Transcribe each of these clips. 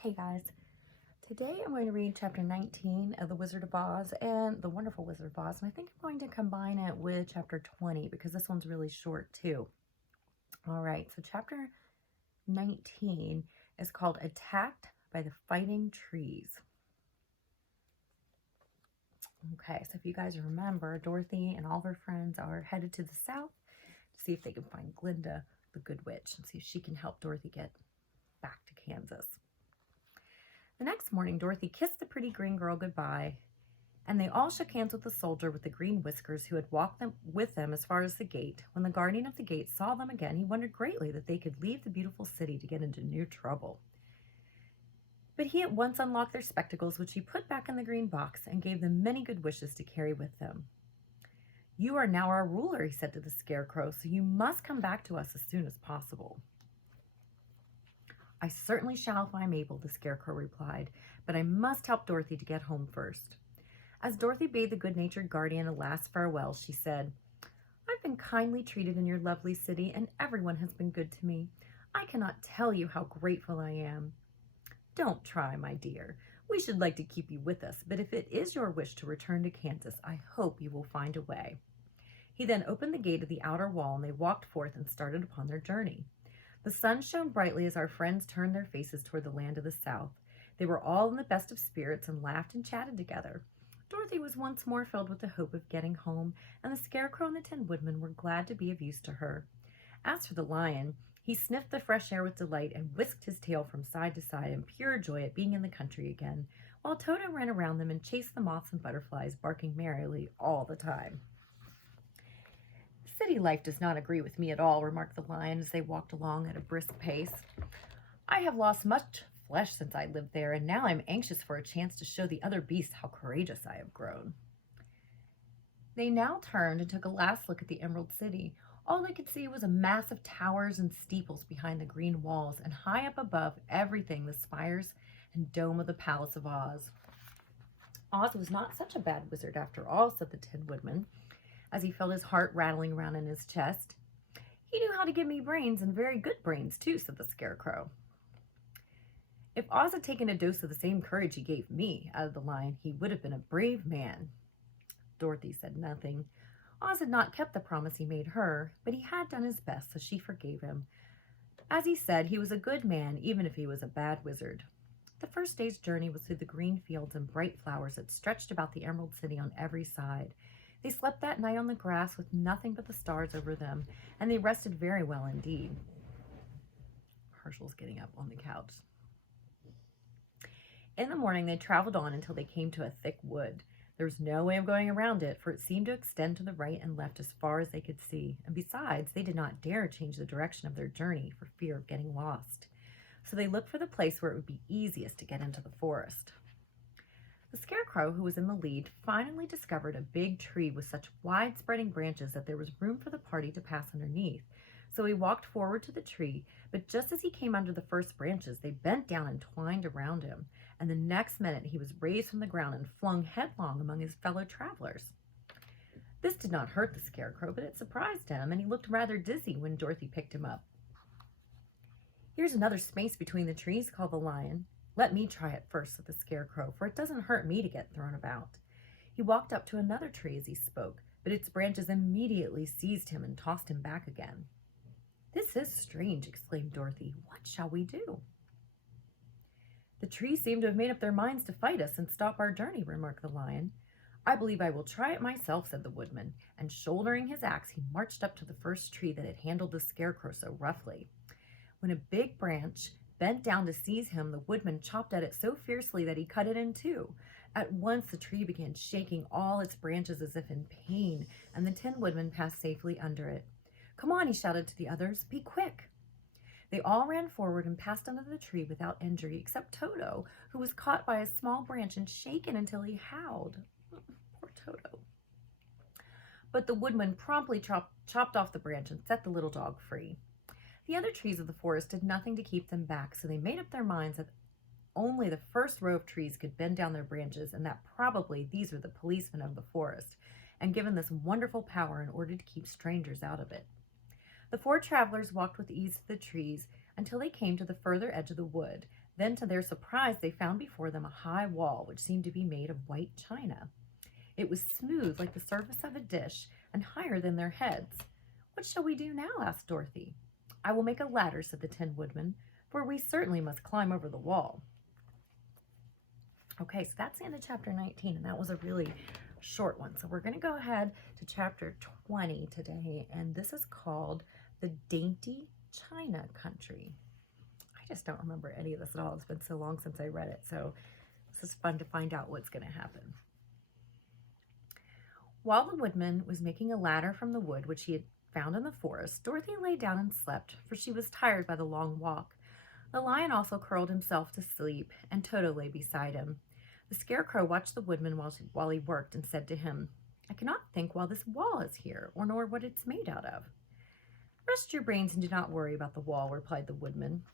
Hey guys, today I'm going to read chapter 19 of The Wizard of Oz and The Wonderful Wizard of Oz, and I think I'm going to combine it with chapter 20 because this one's really short too. All right, so chapter 19 is called Attacked by the Fighting Trees. Okay, so if you guys remember, Dorothy and all of her friends are headed to the south to see if they can find Glinda, the Good Witch, and see if she can help Dorothy get back to Kansas. The next morning, Dorothy kissed the pretty green girl goodbye, and they all shook hands with the soldier with the green whiskers who had walked with them as far as the gate. When the guardian of the gate saw them again, he wondered greatly that they could leave the beautiful city to get into new trouble. But he at once unlocked their spectacles, which he put back in the green box, and gave them many good wishes to carry with them. "You are now our ruler," he said to the Scarecrow, "so you must come back to us as soon as possible." "I certainly shall if I am able," the Scarecrow replied, "but I must help Dorothy to get home first." As Dorothy bade the good-natured guardian a last farewell, she said, "I've been kindly treated in your lovely city, and everyone has been good to me. I cannot tell you how grateful I am." "Don't try, my dear. We should like to keep you with us, but if it is your wish to return to Kansas, I hope you will find a way." He then opened the gate of the outer wall, and they walked forth and started upon their journey. The sun shone brightly as our friends turned their faces toward the land of the south. They were all in the best of spirits and laughed and chatted together. Dorothy was once more filled with the hope of getting home, and the Scarecrow and the Tin Woodman were glad to be of use to her. As for the lion, he sniffed the fresh air with delight and whisked his tail from side to side in pure joy at being in the country again, while Toto ran around them and chased the moths and butterflies, barking merrily all the time. "City life does not agree with me at all," remarked the lion as they walked along at a brisk pace. "I have lost much flesh since I lived there, and now I'm anxious for a chance to show the other beasts how courageous I have grown." They now turned and took a last look at the Emerald City. All they could see was a mass of towers and steeples behind the green walls, and high up above everything the spires and dome of the Palace of Oz. "Oz was not such a bad wizard after all," said the Tin Woodman, as he felt his heart rattling around in his chest. "He knew how to give me brains, and very good brains, too," said the Scarecrow. "If Oz had taken a dose of the same courage he gave me," added the lion, "he would have been a brave man." Dorothy said nothing. Oz had not kept the promise he made her, but he had done his best, so she forgave him. As he said, he was a good man, even if he was a bad wizard. The first day's journey was through the green fields and bright flowers that stretched about the Emerald City on every side. They slept that night on the grass with nothing but the stars over them, and they rested very well indeed. Herschel's getting up on the couch. In the morning, they traveled on until they came to a thick wood. There was no way of going around it, for it seemed to extend to the right and left as far as they could see, and besides, they did not dare change the direction of their journey for fear of getting lost. So they looked for the place where it would be easiest to get into the forest. The Scarecrow, who was in the lead, finally discovered a big tree with such wide-spreading branches that there was room for the party to pass underneath. So he walked forward to the tree, but just as he came under the first branches, they bent down and twined around him, and the next minute he was raised from the ground and flung headlong among his fellow travelers. This did not hurt the Scarecrow, but it surprised him, and he looked rather dizzy when Dorothy picked him up. "Here's another space between the trees," called the lion. "Let me try it first," said the Scarecrow, "for it doesn't hurt me to get thrown about." He walked up to another tree as he spoke, but its branches immediately seized him and tossed him back again. "This is strange," exclaimed Dorothy. "What shall we do?" "The trees seem to have made up their minds to fight us and stop our journey," remarked the lion. "I believe I will try it myself," said the woodman, and shouldering his axe, he marched up to the first tree that had handled the Scarecrow so roughly. When a big branch bent down to seize him, the woodman chopped at it so fiercely that he cut it in two. At once the tree began shaking all its branches as if in pain, and the Tin Woodman passed safely under it. "Come on," he shouted to the others. "Be quick." They all ran forward and passed under the tree without injury, except Toto, who was caught by a small branch and shaken until he howled. Poor Toto. But the woodman promptly chopped off the branch and set the little dog free. The other trees of the forest did nothing to keep them back, so they made up their minds that only the first row of trees could bend down their branches, and that probably these were the policemen of the forest, and given this wonderful power in order to keep strangers out of it. The four travelers walked with ease through the trees until they came to the further edge of the wood. Then, to their surprise, they found before them a high wall which seemed to be made of white china. It was smooth like the surface of a dish and higher than their heads. "What shall we do now?" asked Dorothy. "I will make a ladder," said the Tin Woodman, "for we certainly must climb over the wall." Okay, so that's the end of chapter 19, and that was a really short one. So we're going to go ahead to chapter 20 today, and this is called The Dainty China Country. I just don't remember any of this at all. It's been so long since I read it, so this is fun to find out what's going to happen. While the woodman was making a ladder from the wood which he had found in the forest, Dorothy lay down and slept, for she was tired by the long walk. The lion also curled himself to sleep, and Toto lay beside him. The Scarecrow watched the woodman while he worked, and said to him, "I cannot think why this wall is here, or nor what it's made out of." "Rest your brains and do not worry about the wall," replied the woodman.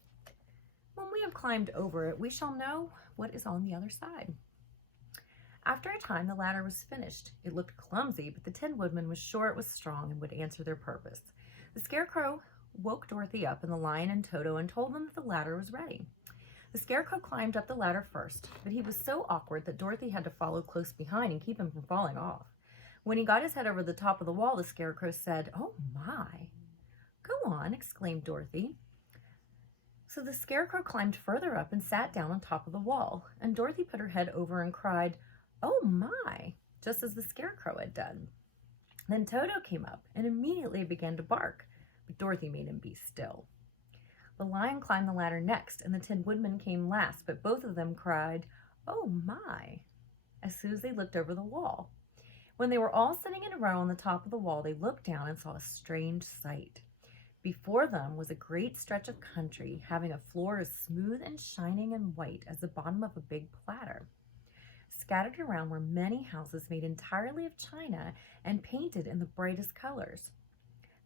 "When we have climbed over it, we shall know what is on the other side." After a time, the ladder was finished. It looked clumsy, but the Tin Woodman was sure it was strong and would answer their purpose. The Scarecrow woke Dorothy up and the Lion and Toto and told them that the ladder was ready. The Scarecrow climbed up the ladder first, but he was so awkward that Dorothy had to follow close behind and keep him from falling off. When he got his head over the top of the wall, the Scarecrow said, "Oh my!" "Go on," exclaimed Dorothy. So the Scarecrow climbed further up and sat down on top of the wall, and Dorothy put her head over and cried, "Oh my!" just as the Scarecrow had done. Then Toto came up and immediately began to bark, but Dorothy made him be still. The Lion climbed the ladder next, and the Tin Woodman came last, but both of them cried, "Oh my!" as soon as they looked over the wall. When they were all sitting in a row on the top of the wall, they looked down and saw a strange sight. Before them was a great stretch of country, having a floor as smooth and shining and white as the bottom of a big platter. Scattered around were many houses made entirely of china and painted in the brightest colors.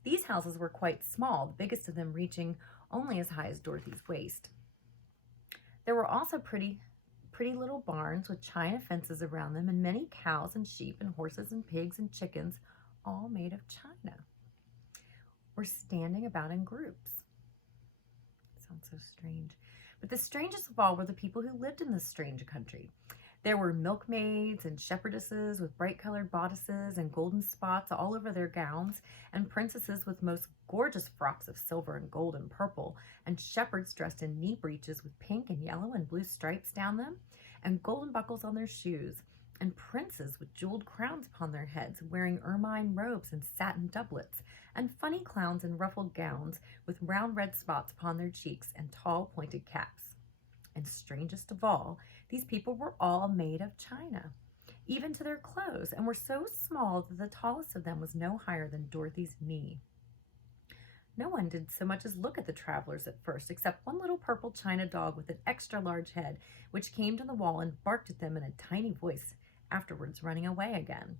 These houses were quite small, the biggest of them reaching only as high as Dorothy's waist. There were also pretty little barns with china fences around them, and many cows and sheep and horses and pigs and chickens, all made of china, were standing about in groups. Sounds so strange. But the strangest of all were the people who lived in this strange country. There were milkmaids and shepherdesses with bright-colored bodices and golden spots all over their gowns, and princesses with most gorgeous frocks of silver and gold and purple, and shepherds dressed in knee breeches with pink and yellow and blue stripes down them, and golden buckles on their shoes, and princes with jeweled crowns upon their heads, wearing ermine robes and satin doublets, and funny clowns in ruffled gowns with round red spots upon their cheeks and tall pointed caps. And strangest of all, these people were all made of china, even to their clothes, and were so small that the tallest of them was no higher than Dorothy's knee. No one did so much as look at the travelers at first, except one little purple china dog with an extra large head, which came to the wall and barked at them in a tiny voice, afterwards running away again.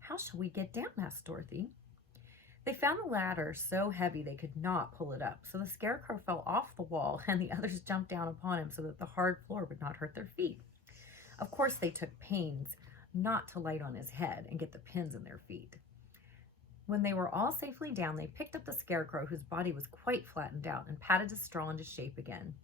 "How shall we get down?" asked Dorothy. They found the ladder so heavy they could not pull it up, so the Scarecrow fell off the wall and the others jumped down upon him so that the hard floor would not hurt their feet. Of course, they took pains not to light on his head and get the pins in their feet. When they were all safely down, they picked up the Scarecrow, whose body was quite flattened out, and patted his straw into shape again.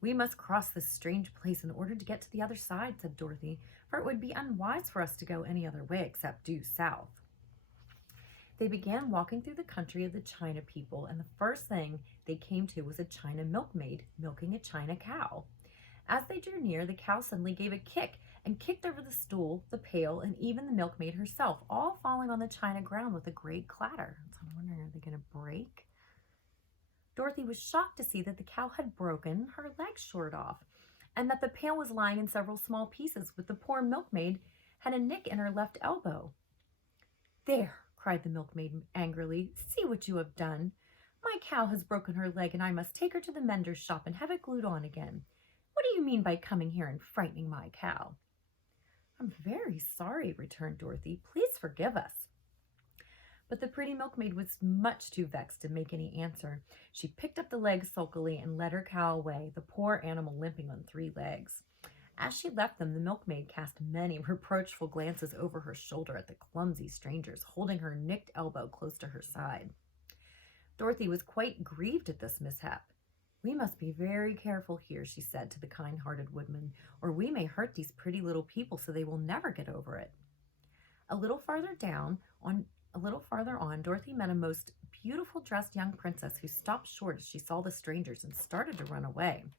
"We must cross this strange place in order to get to the other side," said Dorothy, "for it would be unwise for us to go any other way except due south." They began walking through the country of the China people, and the first thing they came to was a China milkmaid milking a China cow. As they drew near, the cow suddenly gave a kick and kicked over the stool, the pail, and even the milkmaid herself, all falling on the china ground with a great clatter. So I'm wondering, are they going to break? Dorothy was shocked to see that the cow had broken her leg short off, and that the pail was lying in several small pieces, with the poor milkmaid had a nick in her left elbow. "There!" cried the milkmaid angrily. "See what you have done. My cow has broken her leg, and I must take her to the mender's shop and have it glued on again. What do you mean by coming here and frightening my cow?" "I'm very sorry," returned Dorothy. "Please forgive us." But the pretty milkmaid was much too vexed to make any answer. She picked up the leg sulkily and led her cow away, the poor animal limping on 3 legs. As she left them, the milkmaid cast many reproachful glances over her shoulder at the clumsy strangers, holding her nicked elbow close to her side. Dorothy was quite grieved at this mishap. "We must be very careful here," she said to the kind-hearted woodman, "or we may hurt these pretty little people so they will never get over it." A little farther down, a little farther on, Dorothy met a most beautiful dressed young princess who stopped short as she saw the strangers and started to run away.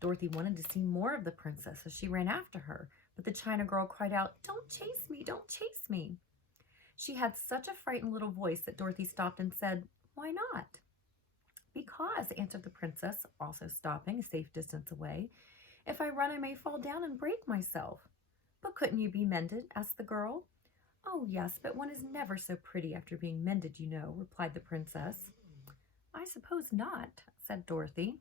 Dorothy wanted to see more of the princess, so she ran after her, but the China girl cried out, "Don't chase me, don't chase me." She had such a frightened little voice that Dorothy stopped and said, "Why not?" "Because," answered the princess, also stopping a safe distance away, "if I run I may fall down and break myself." "But couldn't you be mended?" asked the girl. "Oh, yes, but one is never so pretty after being mended, you know," replied the princess. "I suppose not," said Dorothy.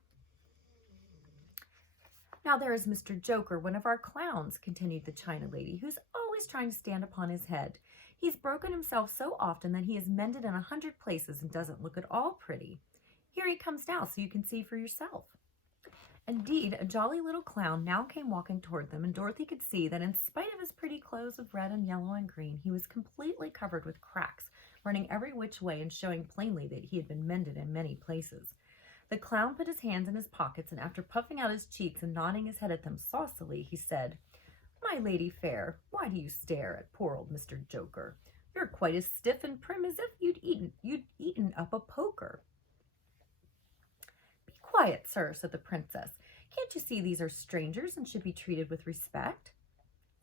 "Now there is Mr. Joker, one of our clowns," continued the China lady, "who's always trying to stand upon his head. He's broken himself so often that he is mended in 100 places and doesn't look at all pretty. Here he comes now, so you can see for yourself." Indeed, a jolly little clown now came walking toward them, and Dorothy could see that in spite of his pretty clothes of red and yellow and green, he was completely covered with cracks, running every which way and showing plainly that he had been mended in many places. The clown put his hands in his pockets, and after puffing out his cheeks and nodding his head at them saucily, he said, "My lady fair, why do you stare at poor old Mr. Joker? You're quite as stiff and prim as if you'd eaten up a poker." "Be quiet, sir," said the princess. "Can't you see these are strangers and should be treated with respect?"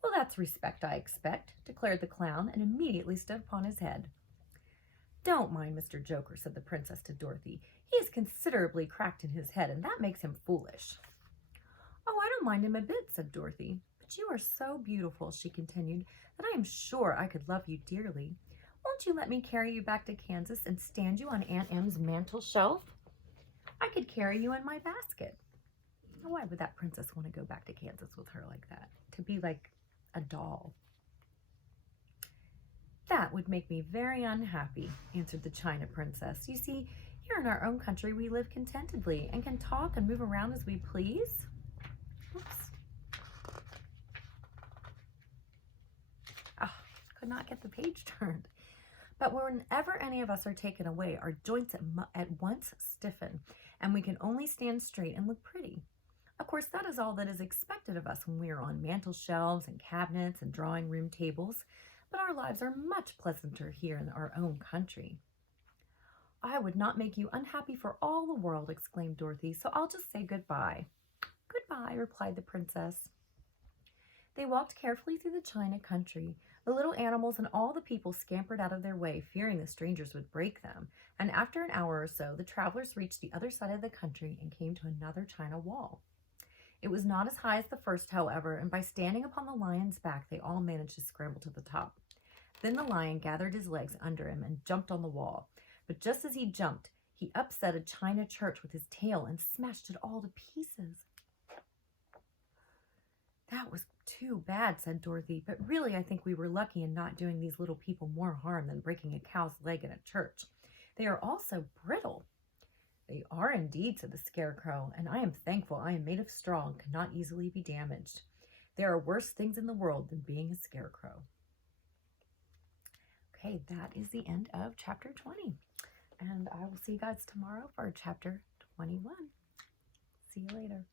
"Well, that's respect, I expect," declared the clown, and immediately stood upon his head. "Don't mind Mr. Joker," said the princess to Dorothy. "He is considerably cracked in his head, and that makes him foolish." "Oh, I don't mind him a bit," said Dorothy. "But you are so beautiful," she continued, "that I am sure I could love you dearly. Won't you let me carry you back to Kansas and stand you on Aunt Em's mantel shelf? I could carry you in my basket." Now, why would that princess want to go back to Kansas with her like that? To be like a doll. "That would make me very unhappy," answered the China princess. "You see, here in our own country we live contentedly and can talk and move around as we please." Oops. Ah, could not get the page turned. "But whenever any of us are taken away, our joints at once stiffen, and we can only stand straight and look pretty. Of course, that is all that is expected of us when we are on mantel shelves and cabinets and drawing room tables, but our lives are much pleasanter here in our own country." "I would not make you unhappy for all the world," exclaimed Dorothy, "so I'll just say goodbye." "Goodbye," replied the princess. They walked carefully through the China country. The little animals and all the people scampered out of their way, fearing the strangers would break them, and after an hour or so, the travelers reached the other side of the country and came to another China wall. It was not as high as the first, however, and by standing upon the lion's back, they all managed to scramble to the top. Then the lion gathered his legs under him and jumped on the wall. But just as he jumped, he upset a china church with his tail and smashed it all to pieces. "That was too bad," said Dorothy, "but really I think we were lucky in not doing these little people more harm than breaking a cow's leg in a church. They are all so brittle." "They are indeed," said the Scarecrow, "and I am thankful I am made of straw and cannot easily be damaged. There are worse things in the world than being a scarecrow." Okay, that is the end of chapter 20. And I will see you guys tomorrow for chapter 21. See you later.